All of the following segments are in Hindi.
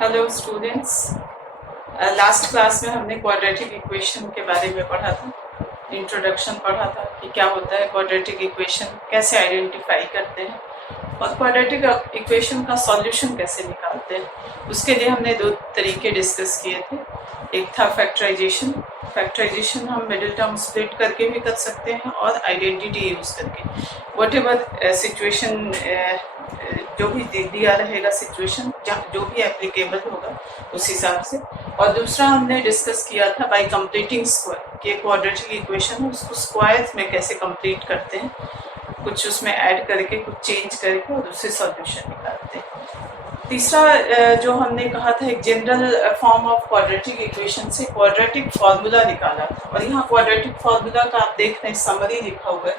हेलो स्टूडेंट्स, लास्ट क्लास में हमने क्वाड्रेटिक इक्वेशन के बारे में पढ़ा था। इंट्रोडक्शन पढ़ा था कि क्या होता है क्वाड्रेटिक इक्वेशन, कैसे आइडेंटिफाई करते हैं और क्वाड्रेटिक इक्वेशन का सॉल्यूशन कैसे निकालते हैं। उसके लिए हमने दो तरीके डिस्कस किए थे। एक था फैक्टराइजेशन। फैक्टराइजेशन हम मिडिल टर्म स्प्लिट करके भी कर सकते हैं और आइडेंटिटी यूज करके, वट एवर सिचुएशन जो भी दिया रहेगा सिचुएशन, जो भी एप्लीकेबल होगा उस हिसाब से। और दूसरा हमने डिस्कस किया था बाय कंप्लीटिंग स्क्वायर, कि क्वाड्रेटिक इक्वेशन है उसको स्क्वायर में कैसे कंप्लीट करते हैं, कुछ उसमें ऐड करके, कुछ चेंज करके और उससे सॉल्यूशन निकालते हैं। तीसरा जो हमने कहा था, एक general form of quadratic equation से क्वाड्रेटिक फार्मूला निकाला था। और यहाँ क्वाड्रेटिक फार्मूला का आप देख रहे हैं समरी लिखा हुआ है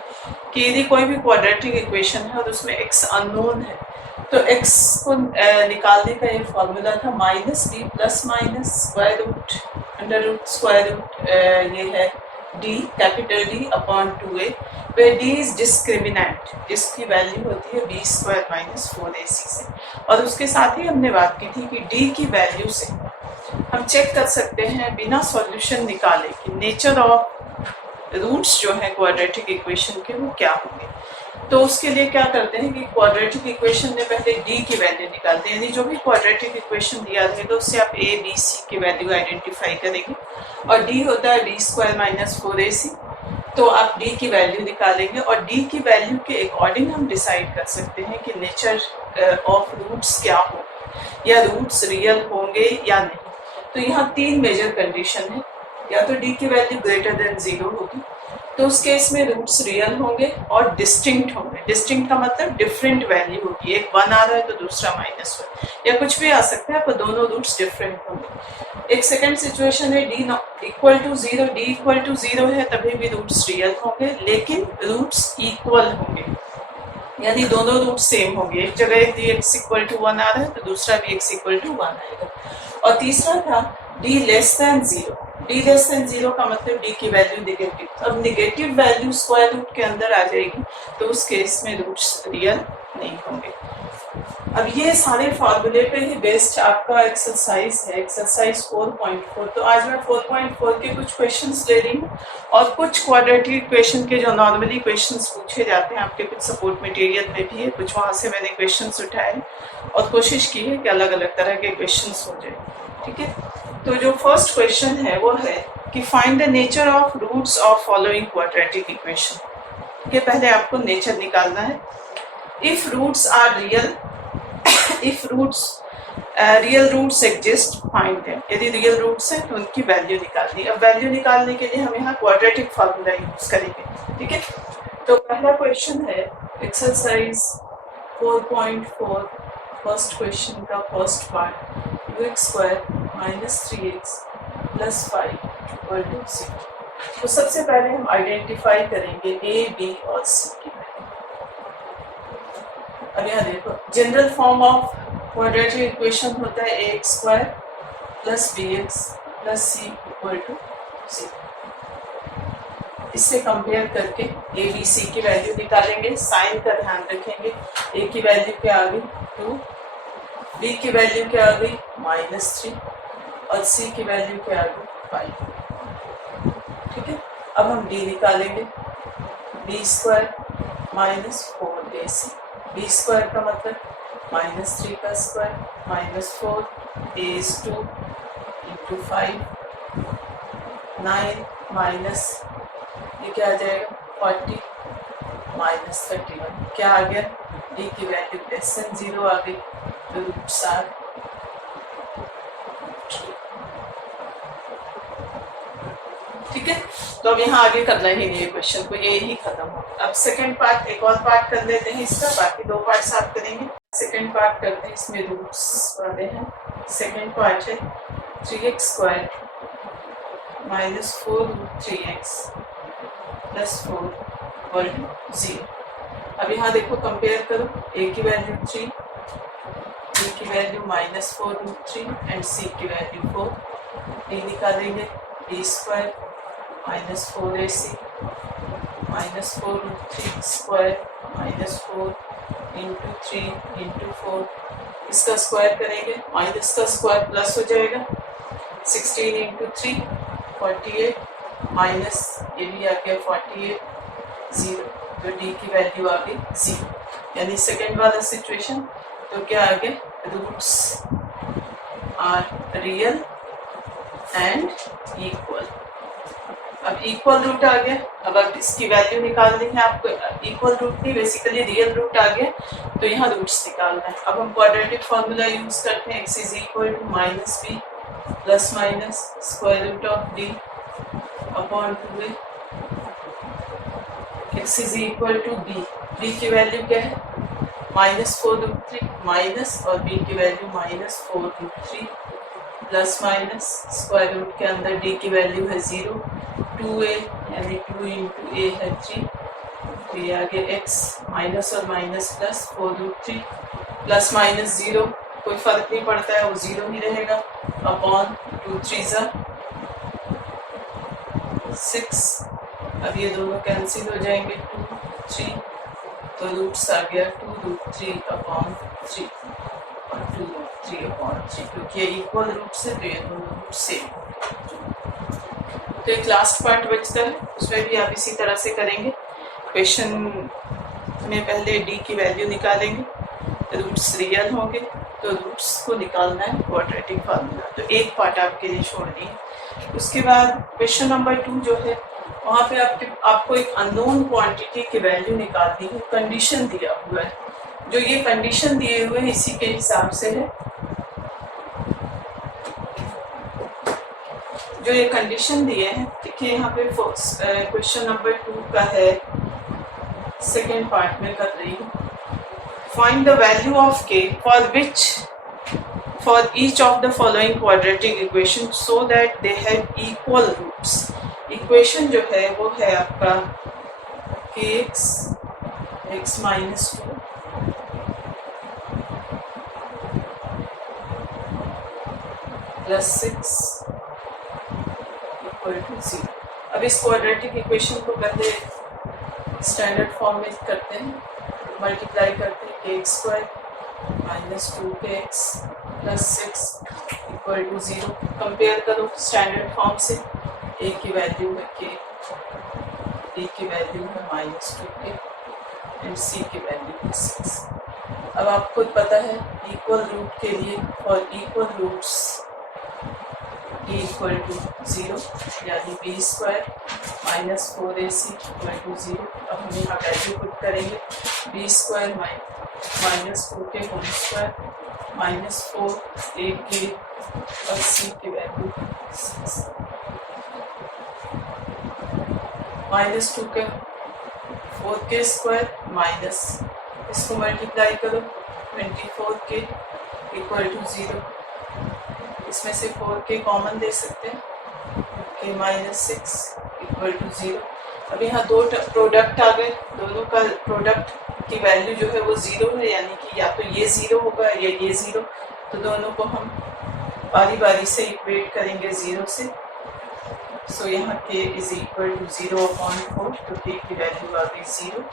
कि यदि कोई भी क्वाड्रेटिक इक्वेशन है और उसमें x अननोन है तो x को निकालने का ये फॉर्मूला था minus b plus minus square root under root square root ये है d capital D upon 2a, where d is discriminant, जिसकी वैल्यू होती है b स्क्वायर माइनस 4ac से। और उसके साथ ही हमने बात की थी कि d की वैल्यू से हम चेक कर सकते हैं बिना सॉल्यूशन निकाले कि नेचर ऑफ रूट्स जो है क्वाड्रेटिक इक्वेशन के वो क्या होंगे। तो उसके लिए क्या करते हैं कि क्वाड्रेटिक इक्वेशन में पहले d की वैल्यू निकालते हैं, यानी जो भी क्वाड्रेटिक इक्वेशन दिया रहेगा उससे आप a b c की वैल्यू आइडेंटिफाई करेंगे। और d होता है b स्क्वायर माइनस 4ac, तो आप d की वैल्यू निकालेंगे और d की वैल्यू के अकॉर्डिंग हम डिसाइड कर सकते हैं कि नेचर ऑफ रूट्स क्या हो, या रूट्स रियल होंगे या नहीं। तो यहाँ तीन मेजर कंडीशन है, या तो d की वैल्यू ग्रेटर देन 0 होगी, तो उस केस में रूट्स रियल होंगे और डिस्टिंक्ट होंगे। डिस्टिंक्ट का मतलब डिफरेंट वैल्यू होगी, एक 1 आ रहा है तो दूसरा -1 या कुछ भी आ सकता है, पर दोनों रूट्स डिफरेंट होंगे। एक सेकंड सिचुएशन है d equal to 0, d equal to 0 है तभी भी रूट्स रियल होंगे, लेकिन रूट्स इक्वल होंगे, यानी दोनों रूट सेम होंगे। एक जगह x इक्वल टू 1 आ रहा है तो दूसरा भी x इक्वल टू 1 आएगा। और तीसरा था d less than 0। d less than 0 का मतलब d की वैल्यू नेगेटिव। अब नेगेटिव वैल्यू स्क्वायर रूट के अंदर आ जाएगी तो उस केस में रूट्स रियल नहीं होंगे। अब ये सारे फॉर्मूले पे ही बेस्ड आपका एक्सरसाइज है, एक्सरसाइज 4.4। तो आज मैं 4.4 के कुछ क्वेश्चंस ले रही हूँ और कुछ क्वाड्रेटिक इक्वेशन के जो नॉर्मली क्वेश्चंस पूछे जाते हैं आपके कुछ सपोर्ट मटेरियल में भी है, कुछ वहाँ से मैंने क्वेश्चंस उठाए और कोशिश की है कि अलग अलग तरह के क्वेश्चंस हो जाए। ठीक है, तो जो फर्स्ट क्वेश्चन है वो है कि find the nature of roots of following quadratic equation. के पहले आपको नेचर निकालना है। If roots are real, if roots real roots exist, find them। यदि रियल रूट्स हैं तो उनकी वैल्यू निकालनी। अब वैल्यू निकालने के लिए हम यहाँ क्वाड्रेटिक फार्मूला यूज करेंगे। ठीक है, तो पहला क्वेश्चन है एक्सरसाइज 4.4, फर्स्ट क्वेश्चन का first part, ux square minus 3x plus 5 equal to 0। तो सबसे पहले हम आइडेंटिफाई करेंगे a, b और c की। अब यहाँ देखो, general form of quadratic equation होता है ax square plus bx plus c equal to 0। इससे कंपेयर करके a b c की वैल्यू निकालेंगे, साइन का ध्यान रखेंगे। a की वैल्यू क्या आ गई 2, b की वैल्यू क्या आ गई -3 और c की वैल्यू क्या आ गई 5। ठीक है, अब हम d निकालेंगे, b square minus 4ac। b square का मतलब -3 का square minus 4, a is 2 into 5, 9 minus ये क्या आ जाएगा 40 माइनस 31। क्या आ गया, d की वैल्यू लेस देन 0 आ गई, तो रूट्स आर। ठीक है, तो अब यहाँ आगे करना ही नहीं है क्वेश्चन को, ये ही खत्म हो। अब सेकंड पार्ट, एक और पार्ट कर लेते हैं इसका, बाकी दो पार्ट्स आप करेंगे। सेकंड पार्ट करते हैं, इसमें रूट्स वाले हैं। सेकंड पार्ट है 3x square minus 4 root 3x प्लस 4 इक्वल टू 0। अब यहाँ देखो, कंपेयर करो, a की वैल्यू 3, b की वैल्यू -4 रूट 3 एंड c की वैल्यू 4। a निकालेंगे, b square minus 4ac minus 4 root 3 square minus 4 into 3 इंटू 4 इसका स्क्वायर करेंगे, माइनस का स्क्वायर प्लस हो जाएगा, 16 इंटू 3 48 माइनस ये भी आ गया 48 0, तो डी की वैल्यू आ गई 0, यानी सेकेंड वाला सिचुएशन। तो क्या आ गया, roots are real and equal. अब इक्वल रूट आ गया, अब इसकी वैल्यू निकालनी है आपको, इक्वल रूट नहीं बेसिकली रियल रूट आ गया, तो यहाँ रूट्स निकालना है। अब हम क्वाड्रेटिक फॉर्मूला यूज करते हैं, x is equal to minus B plus minus square root of D upon 2a। x is equal to B, B की वैल्यू क्या है -4√3 माइनस, और b की value -4√3 plus minus square root के अंदर d की वैल्यू है 0, 2a यानी 2 इंटू ए है 3, तो ये आगे x माइनस और माइनस प्लस 4√3 प्लस माइनस 0, कोई फर्क नहीं पड़ता है, वो 0 ही रहेगा, अपॉन 2 3 6। अब ये दोनों कैंसिल हो जाएंगे, 2 3, तो रूट्स आ गया 2√3 अपॉन 3 और 2√3 अपॉन 3, क्योंकि ये इक्वल रूट्स है तो ये दोनों रूट सेम। तो एक लास्ट पार्ट बचता है, उसमें भी आप इसी तरह से करेंगे। क्वेश्चन में पहले डी की वैल्यू निकालेंगे, रूट्स रियल होंगे तो रूट्स को निकालना है क्वाड्रेटिक फार्मूला, तो एक पार्ट आपके लिए छोड़ दी। उसके बाद क्वेश्चन नंबर 2 जो है, वहाँ पे आपको एक अननोन क्वांटिटी की वैल्यू निकालनी है, कंडीशन दिया हुआ है, जो ये कंडीशन दिए हुए हैं इसी के हिसाब से है। जो ये कंडीशन दिए हैं, देखिए यहाँ पे क्वेश्चन नंबर 2 का है, सेकेंड पार्ट में कर रही हूँ। Find the value of k for each of the following quadratic equation so that they have equal roots। Equation जो है वो है आपका kx x minus 2 plus 6 equal to 0। अब इस क्वाड्रेटिक इक्वेशन को पहले स्टैंडर्ड फॉर्म में करते हैं, मल्टीप्लाई करते हैं, K X square minus 2kx plus 6 equal to 0। Compare करो स्टैंडर्ड फॉर्म से, a की वैल्यू है k, d की वैल्यू है -2k एंड c की वैल्यू है 6। अब आपको पता है इक्वल रूट के लिए, और equal roots d equal to 0 यानी b square minus 4ac equal to 0। अब हम यहाँ वैल्यू पुट करेंगे, b square minus 2k whole square minus 4ak और c की value 6, minus 2k 4k square minus, इसको मल्टीप्लाई करो 24k इक्वल टू 0। इसमें से 4k कॉमन दे सकते हैं, k माइनस 6 इक्वल टू 0। अब यहाँ दो प्रोडक्ट आ गए, दोनों का प्रोडक्ट की वैल्यू जो है वो 0 है, यानी कि या तो ये 0 होगा या ये 0, तो दोनों को हम बारी बारी से इक्वेट करेंगे 0 से। सो यहाँ k is equal to 0 upon 4, तो k की वैल्यू आ गई 0,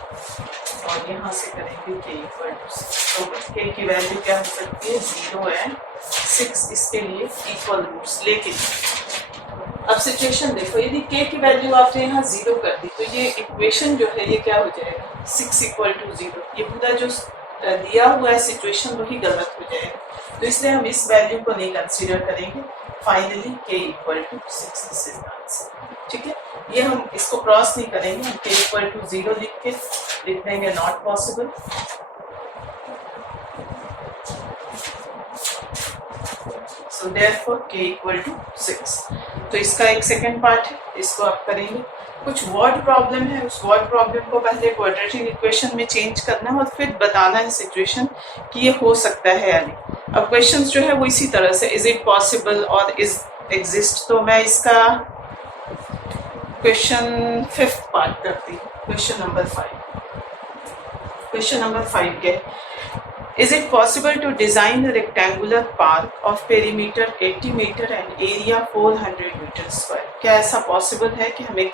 और यहाँ से करेंगे k इक्वल टू 6, तो k की वैल्यू क्या हो सकती है 0 एंड 6, इसके लिए इक्वल रूट्स। लेकिन अब सिचुएशन देखो, यदि k की वैल्यू आपने यहाँ 0 कर दी तो ये इक्वेशन जो है ये क्या हो जाएगा 6 इक्वल टू 0, ये पूरा जो दिया हुआ है सिचुएशन वही गलत हो जाएगा, तो इसलिए हम इस वैल्यू को नहीं कंसीडर करेंगे। Finally k equal to 6 this is answer. ठीक है, ये हम इसको क्रॉस नहीं करेंगे, हम k इक्वल टू 0 लिख देंगे not possible. So therefore k equal to 6। तो इसका एक सेकेंड पार्ट है, इसको आप करेंगे। कुछ वर्ड प्रॉब्लम है, उस वर्ड प्रॉब्लम को पहले क्वाड्रेटिक इक्वेशन में चेंज करना है और फिर बताना है सिचुएशन कि ये हो सकता है या नहीं। अब क्वेश्चंस जो है वो इसी तरह से, इज इट पॉसिबल और इज एग्जिस्ट, तो मैं इसका क्वेश्चन 5th पार्ट करती हूँ, क्वेश्चन नंबर 5। क्वेश्चन नंबर 5 के, is it possible to design a rectangular park of perimeter 80 meter and area 400 meter square? क्या ऐसा पॉसिबल है कि हम एक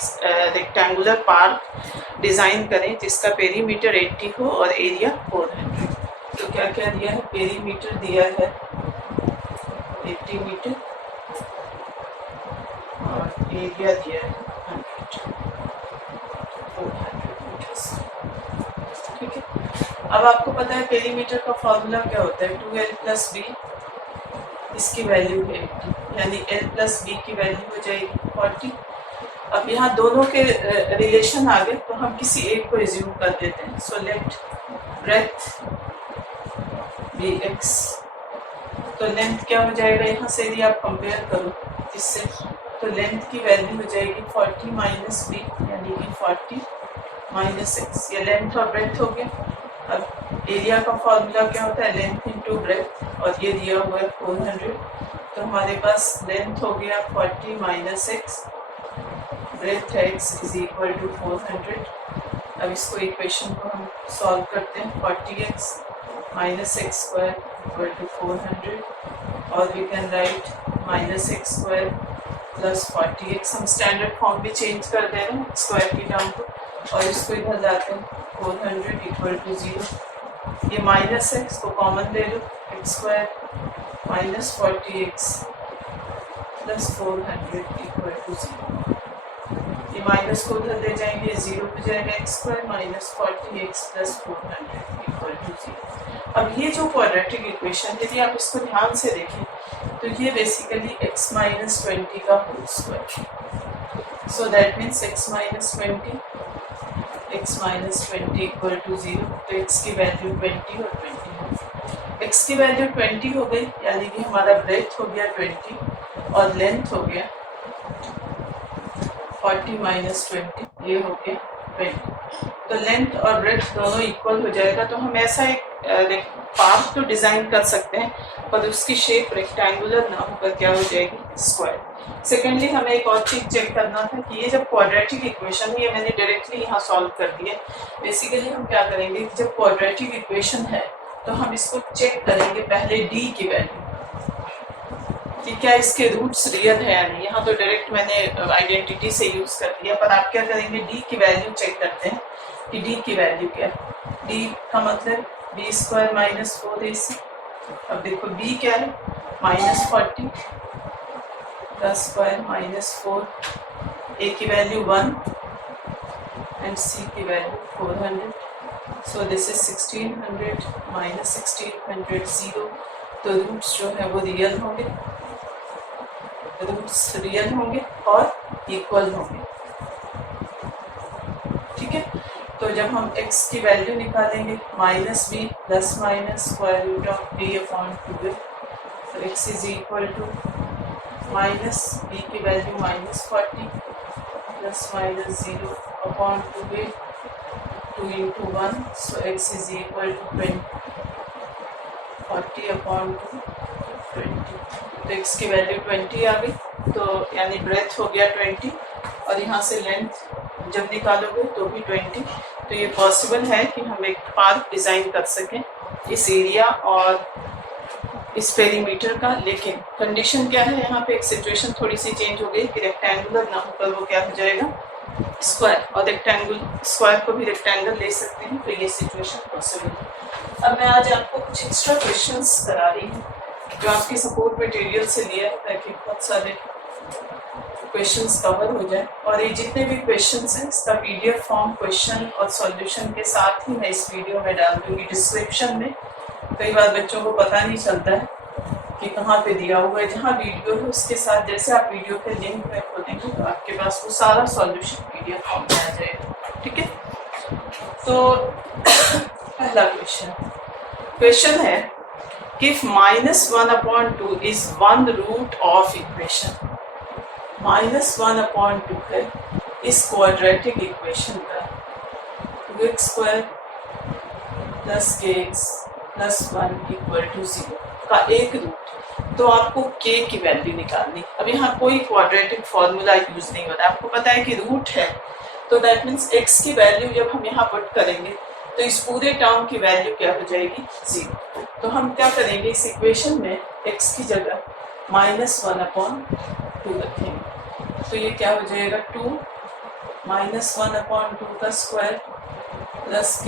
रेक्टेंगुलर पार्क डिजाइन करें जिसका पेरीमीटर 80 हो और एरिया 400? तो क्या क्या दिया है, पेरीमीटर दिया है 80 मीटर और एरिया दिया है 400 मीटर्स। ठीक है, अब आपको पता है पेरीमीटर का फॉर्मूला क्या होता है, 2l प्लस बी, इसकी वैल्यू है 80, यानी l प्लस बी की वैल्यू हो जाएगी 40। अब यहाँ दोनों के रिलेशन आ गए तो हम किसी एक को एज्यूम कर देते हैं। So let breadth be X, तो लेंथ क्या हो जाएगा, यहाँ से यदि आप कंपेयर करो इससे तो लेंथ की वैल्यू हो जाएगी 40 माइनस बी, यानी कि 40 माइनस एक्स, ये लेंथ और ब्रेथ हो गया। अब एरिया का फॉर्मूला क्या होता है, लेंथ इंटू ब्रेथ, और ये दिया हुआ है 400, तो हमारे पास लेंथ हो गया 40 माइनस एक्स, ब्रेथ है x इज इक्वल टू 400। अब इसको इक्वेशन को हम सॉल्व करते हैं, 40x minus X square equal to 400, और we can write minus X square plus 40x, हम स्टैंडर्ड फॉर्म भी चेंज कर दे रहे हैं स्क्वायर की टर्म को, और इसको इधर लाते हैं 400 इक्वल टू 0, ये माइनस है इसको कॉमन ले लो, x square minus 40x plus 400 equal to 0, ये माइनस को उधर ले जाएंगे, 0 हो जाएगा X square minus 40x plus 400 equal to 0। अब ये जो क्वाड्रेटिक इक्वेशन, यदि आप इसको ध्यान से देखें तो ये बेसिकली x माइनस 20 का whole square, so that means x minus 20 equal to 0, तो x की वैल्यू 20 और 20 है। x की वैल्यू 20 हो गई, यानी कि हमारा ब्रेथ हो गया 20 और लेंथ हो गया 40 माइनस 20, ये हो गया 20, तो लेंथ और ब्रेथ दोनों इक्वल हो जाएगा। तो हम ऐसा एक पाथ तो डिजाइन कर सकते हैं पर उसकी शेप रेक्टेंगुलर ना होकर क्या हो जाएगी, स्क्वायर। सेकेंडली हमें एक और चीज चेक करना था कि ये जब क्वाड्रेटिक इक्वेशन है, ये मैंने डायरेक्टली यहाँ सॉल्व कर दिया। बेसिकली हम क्या करेंगे कि जब क्वाड्रेटिक इक्वेशन है तो हम इसको चेक करेंगे पहले डी की वैल्यू कि क्या इसके रूट्स रियल है या नहीं। यहाँ तो डायरेक्ट मैंने आइडेंटिटी से यूज कर दिया, पर आप क्या करेंगे, डी की वैल्यू चेक करते हैं कि डी की वैल्यू क्या है। डी का मतलब बी स्क्वायर माइनस 4ac। अब देखो बी क्या है, माइनस 40 प्लस स्क्वायर माइनस 4, ए की वैल्यू 1 एंड सी की value 400, so this is 1600 minus 1600 0, तो रूट्स जो है वो रियल होंगे, रूट्स रियल होंगे और इक्वल होंगे। ठीक है, तो जब हम x की वैल्यू निकालेंगे minus B plus minus square root of b upon 2a, तो x is equal to minus b की value minus 40 plus minus 0 upon 2a, 2 into 1, so x is equal to 20, 40 upon 2 20, तो x की वैल्यू 20 आ गई, तो यानी ब्रेथ हो गया 20 और यहाँ से लेंथ जब निकालोगे तो भी 20। तो ये पॉसिबल है कि हम एक पार्क डिजाइन कर सकें इस एरिया और इस पेरीमीटर का, लेकिन कंडीशन क्या है, यहाँ पे एक सिचुएशन थोड़ी सी चेंज हो गई कि रेक्टेंगुलर ना होकर वो क्या हो जाएगा, स्क्वायर, और रेक्टेंगल स्क्वायर को भी रेक्टेंगल ले सकते हैं, तो ये सिचुएशन पॉसिबल है। अब मैं आज आपको कुछ एक्स्ट्रा क्वेश्चंस करा रही हूँ जो आपके सपोर्ट मटेरियल से लिया है, ताकि बहुत सारे क्वेश्चंस कवर हो जाए। और ये जितने भी क्वेश्चंस हैं इसका पीडीएफ फॉर्म क्वेश्चन और सॉल्यूशन के साथ ही मैं इस वीडियो में डाल दूंगी डिस्क्रिप्शन में। कई बार बच्चों को पता नहीं चलता है कि कहाँ पे दिया हुआ है, जहाँ वीडियो है उसके साथ जैसे आप वीडियो के लिंक में खोलेंगे तो आपके पास वो सारा सॉल्यूशन पीडीएफ फॉर्म में आ जाएगा। ठीक है, तो पहला क्वेश्चन है कि if -1/2 is one root of equation, -1/2 है इस क्वाड्रेटिक इक्वेशन का 2x square plus kx plus 1 equal to 0 का एक रूट, तो आपको k की वैल्यू निकालनी। अब यहाँ कोई क्वाड्रेटिक फॉर्मूला यूज नहीं होता, आपको पता है कि रूट है, तो दैट मीन्स x की वैल्यू जब हम यहाँ पुट करेंगे तो इस पूरे टर्म की वैल्यू क्या हो जाएगी, 0। तो हम क्या करेंगे, इस इक्वेशन में x की जगह -1/2 रखेंगे, तो ये क्या हो जाएगा 2 -1/2 का square plus k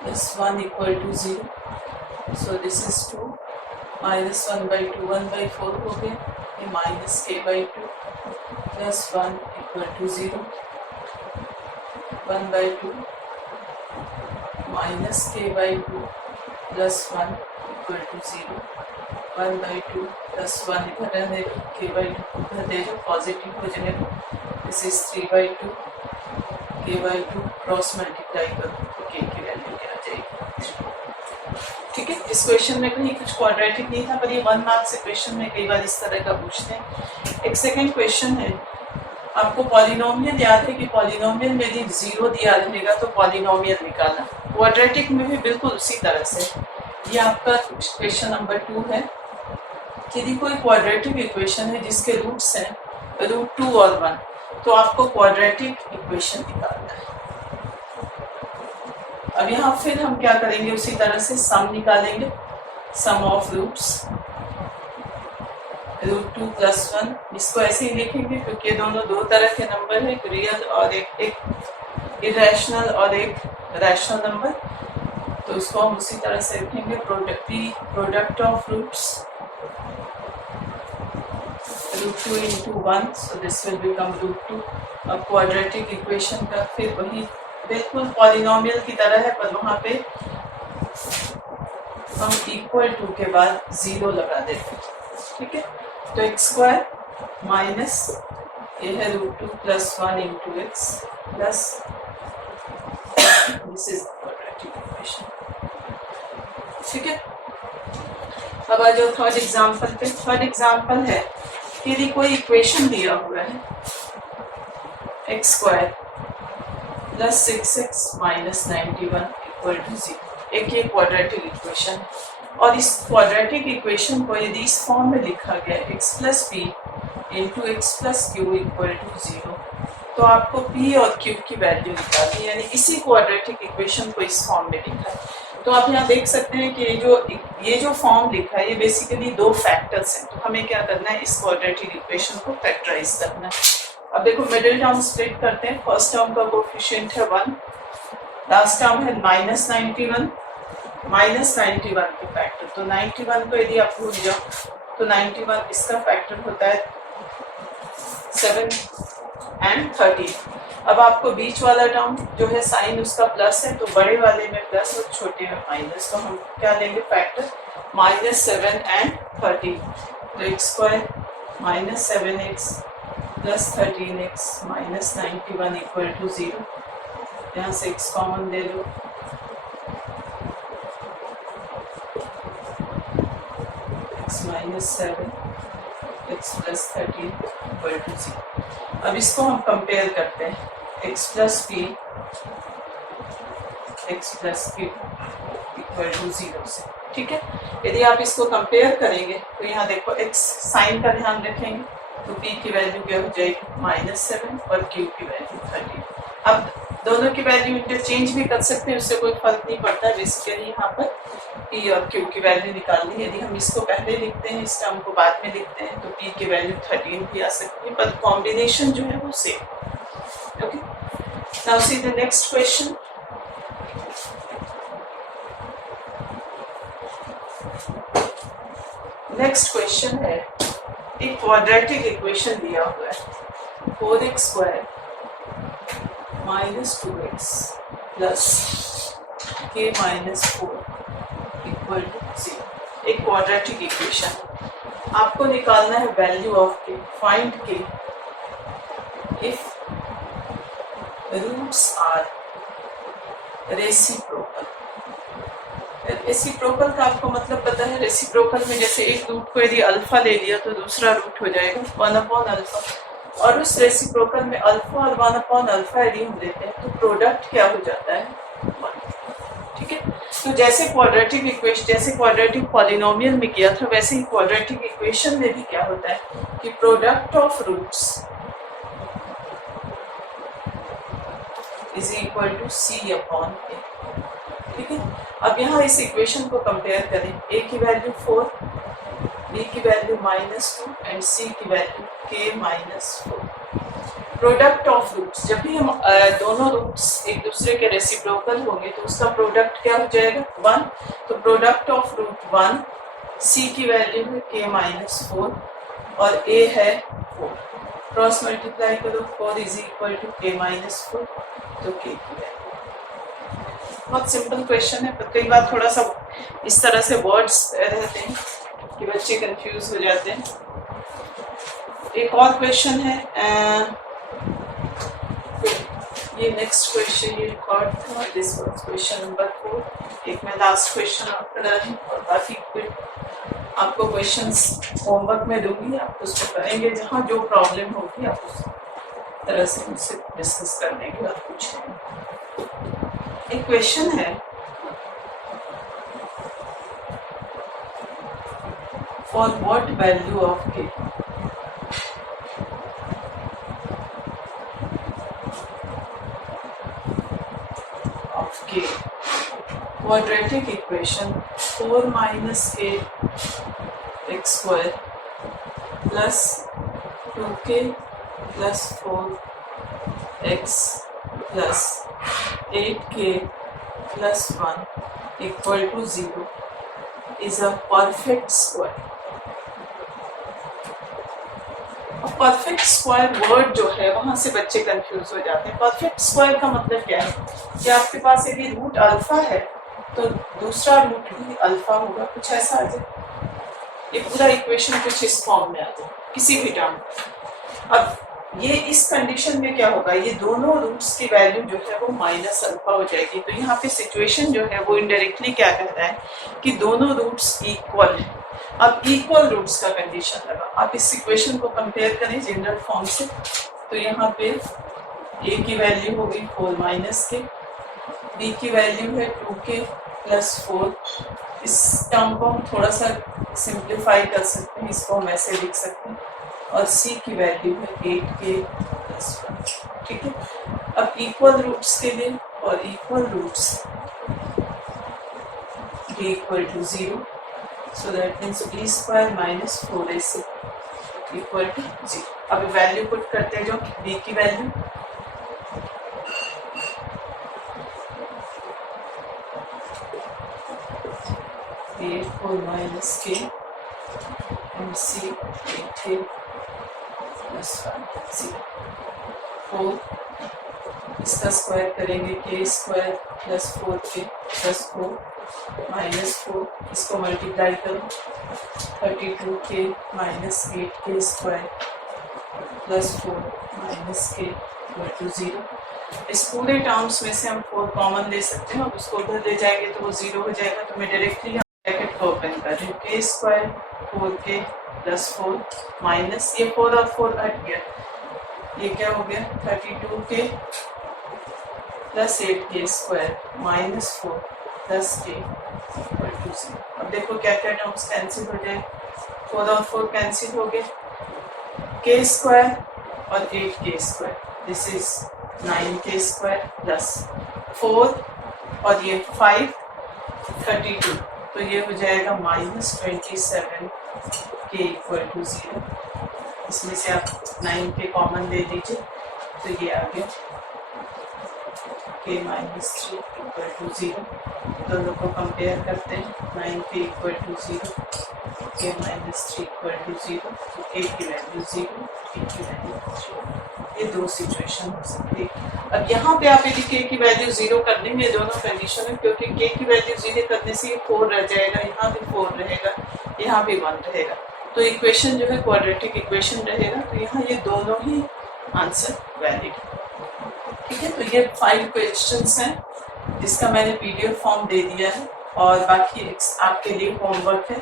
plus 1 equal to 0. So this is 2 minus 1 by 2 1 by 4 हो गया, ये minus k by 2 plus 1 equal to 0. 1 by 2 minus k by 2 plus 1 equal to 0. 1 by 2 plus 1 इधर रहने दो, k by 2 इधर दे दो, पॉजिटिव हो जाएगा. This is 3 by 2, k by 2 cross multiply करो तो k की वैल्यू क्या आ जाएगी. ठीक है, इस क्वेश्चन में कहीं कुछ क्वाड्रेटिक नहीं था, पर ये 1 मार्क्स क्वेश्चन में कई बार इस तरह का पूछते हैं. एक सेकंड क्वेश्चन है, आपको पॉलिनोमियल याद है कि पॉलिनोमियल में यदि 0 दिया रहेगा तो पॉलिनोमियल निकालना. क्वाड्रेटिक में भी बिल्कुल उसी तरह से. ये आपका क्वेश्चन नंबर 2 है. यदि कोई क्वाड्रेटिक इक्वेशन है जिसके रूट्स हैं √2 और 1, तो आपको क्वाड्रेटिक इक्वेशन निकालना है. अब यहाँ फिर हम क्या करेंगे, उसी तरह से सम निकालेंगे. सम ऑफ रूट्स √2 + 1. इसको ऐसे ही लिखेंगे क्योंकि ये दोनों दो तरह के नंबर है, एक रियल और एक इरेशनल और एक रैशनल नंबर. तो इसको हम उसी तरह से लिखेंगे. Product of roots √2 into 1, so this will become √2. अब क्वाड्रेटिक इक्वेशन का फिर वही बिल्कुल पॉलिनोमियल की तरह है, पर वहाँ पे हम इक्वल टू के बाद 0 लगा देते हैं. ठीक है, तो x² माइनस ये है √2 + 1 into x plus this is quadratic equation. ठीक है, अब आ जाओ थर्ड एग्जाम्पल पे. थर्ड एग्जाम्पल है कि यदि कोई इक्वेशन दिया हुआ है x² + 6x - 91 = 0. एक ये क्वाड्रेटिक इक्वेशन, और इस क्वाड्रेटिक इक्वेशन को यदि इस फॉर्म में लिखा गया x + p × x + q = 0, तो आपको p और q की वैल्यू निकालनी है. यानी इसी क्वाड्रेटिक इक्वेशन को इस फॉर्म में लिखा है. तो आप यहाँ देख सकते हैं कि ये जो फॉर्म लिखा है ये बेसिकली दो फैक्टर्स हैं. तो हमें क्या करना है, इस क्वाड्रेटिक इक्वेशन को फैक्टराइज करना है. अब देखो मिडिल टर्म स्प्लिट करते हैं. फर्स्ट टर्म का कोएफिशिएंट है 1, लास्ट टर्म है -91 के फैक्टर. तो 91 को यदि आप भूल जाओ तो 91 इसका फैक्टर होता है 7 and 13. अब आपको बीच वाला टर्म जो है साइन उसका प्लस है, तो बड़े वाले में प्लस और छोटे में माइनस. तो हम क्या लेंगे फैक्टर -7 and 13. तो x² - 7x + 13x - 91 = 0. यहाँ से x कॉमन ले लो. x - 7 x + 13 = 0. अब इसको हम कंपेयर करते हैं. x + p = 0 से. ठीक है, यदि आप इसको कंपेयर करेंगे तो यहाँ देखो x साइन का ध्यान रखेंगे तो p की वैल्यू क्या हो जाएगी -7 और q की वैल्यू 13. अब दोनों की वैल्यू इंटरचेंज भी कर सकते हैं, उससे कोई फर्क नहीं पड़ता. बेसिकली यहाँ पर p और q की वैल्यू निकालनी. यदि हम इसको पहले लिखते हैं, इस टर्म को बाद में लिखते हैं, तो p की वैल्यू 13 भी आ सकती है, पर कॉम्बिनेशन जो है वो same. Okay, now see the next question. Next question है, एक क्वाड्रेटिक इक्वेशन दिया हुआ है 4x² - 2x + k - 4 = 0. एक क्वाड्रेटिक इक्वेशन. आपको निकालना है value of k. Find k if roots are reciprocal. Reciprocal का आपको मतलब पता है. रेसिप्रोकल में जैसे एक रूट को यदि अल्फा ले लिया तो दूसरा रूट हो जाएगा 1/α, और उस रेसिप्रोकल में अल्फा और 1/α यदि हम लेते हैं तो प्रोडक्ट क्या हो जाता है 1. ठीक है, तो जैसे क्वाड्रेटिक इक्वेशन, जैसे क्वाड्रेटिक पॉलिनोमियल में किया था, वैसे ही क्वाड्रेटिक इक्वेशन में भी क्या होता है कि प्रोडक्ट ऑफ रूट्स = c/a. ठीक है, अब यहाँ इस इक्वेशन को कंपेयर करें. a की वैल्यू 4, b की वैल्यू -2 एंड c की value k - 4. Product of roots, जब भी हम दोनों रूट्स एक दूसरे के रेसिप्रोकल होंगे तो उसका प्रोडक्ट क्या हो जाएगा 1। तो प्रोडक्ट ऑफ रूट 1, c की वैल्यू है k माइनस 4 और a है 4, क्रॉस मल्टीप्लाई करो 4 is equal to k minus 4, तो k की वैल्यू। बहुत सिंपल क्वेश्चन है, पर कई बार थोड़ा सा इस तरह से वर्ड्स रहते हैं कि बच्चे कंफ्यूज हो जाते हैं। एक और क्वेश्चन है, ये नेक्स्ट क्वेश्चन ये रिकॉर्ड था, दिस वाज क्वेश्चन नंबर 4। एक मैं लास्ट क्वेश्चन आप पढ़ा रही और बाकी आपको क्वेश्चंस होमवर्क में दूंगी, आप उसको करेंगे, जहाँ जो प्रॉब्लम होगी आप उस तरह से मुझसे डिस्कस करने के बाद पूछेंगे। एक क्वेश्चन है, for what value of k, quadratic equation 4 minus k x square plus 2k plus 4x plus 8k plus 1 equal to 0 is a perfect square। Perfect square word जो है वहां से बच्चे कंफ्यूज हो जाते हैं। परफेक्ट स्क्वायर का मतलब क्या है कि आपके पास यदि रूट अल्फा है तो दूसरा रूट भी अल्फा होगा, कुछ ऐसा आ जाए। ये पूरा इक्वेशन कुछ इस फॉर्म में आ जाए किसी भी टर्म। अब ये इस कंडीशन में क्या होगा, ये दोनों रूट्स की वैल्यू जो है वो माइनस अल्फा हो जाएगी। तो यहाँ पे सिचुएशन जो है वो इनडायरेक्टली क्या कह रहा है कि दोनों रूट्स इक्वल है। अब इक्वल रूट्स का कंडीशन लगा, आप इस इक्वेशन को कंपेयर करें जनरल फॉर्म से, तो यहाँ पे a की वैल्यू होगी 4 माइनस के, b की वैल्यू है 2k प्लस 4। इस टर्म को हम थोड़ा सा सिंप्लीफाई कर सकते हैं, इसको हम ऐसे लिख सकते हैं, और c की वैल्यू है 8k प्लस 1। ठीक है, अब इक्वल रूट्स के लिए और equal roots b equal to 0, so that means b square minus 4ac equal to 0। अब वैल्यू पुट करते हैं, जो b की value 4 minus k and c 8k plus 1 0। 4 इसका स्क्वायर करेंगे k square plus 4k plus 4 minus 4, इसको मल्टीप्लाई करो 32k minus 8k square plus 4 minus k equal to 0। इस पूरे टर्म्स में से हम 4 कॉमन ले सकते हैं और उसको उधर ले जाएंगे तो वो 0 हो जाएगा। तो मैं डायरेक्टली ब्रैकेट को ओपन कर रही हूँ, k square 4k plus 4 minus ये 4 और 4 हट गया, ये क्या हो गया 32k plus 8k square minus 4 plus k equal to 0। अब देखो क्या क्या टर्म्स कैंसिल हो जाए, 4 और 4 कैंसिल हो गए, k स्क्वायर और 8k square, this is 9k square plus 4 और ये 5 32, तो ये हो जाएगा माइनस 27k इक्वल टू 0। इसमें से आप 9k कॉमन ले लीजिए, तो ये आ गया k माइनस 3 इक्वल टू 0। दोनों को कंपेयर करते हैं, 9k equal to 0, k minus 3 equal to 0, तो k की वैल्यू 0, k की वैल्यू 0। ये दो सिचुएशन हो सकती है। अब यहाँ पे आप यदि k की वैल्यू 0 कर देंगे दोनों कंडीशन में, क्योंकि k की वैल्यू 0 करने से ये 4 रह जाएगा, यहाँ भी 4 रहेगा, यहाँ भी 1 रहेगा, तो इक्वेशन जो है क्वाड्रेटिक इक्वेशन रहेगा। तो यहाँ ये दोनों ही आंसर वैलिड। ठीक है, तो ये 5 क्वेश्चंस हैं जिसका मैंने पीडीएफ फॉर्म दे दिया है, और बाकी आपके लिए होमवर्क है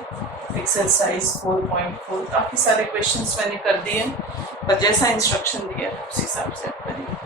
एक्सरसाइज 4.4। काफ़ी सारे क्वेश्चंस मैंने कर दिए हैं, पर जैसा इंस्ट्रक्शन दिया है उस हिसाब से आप करेंगे।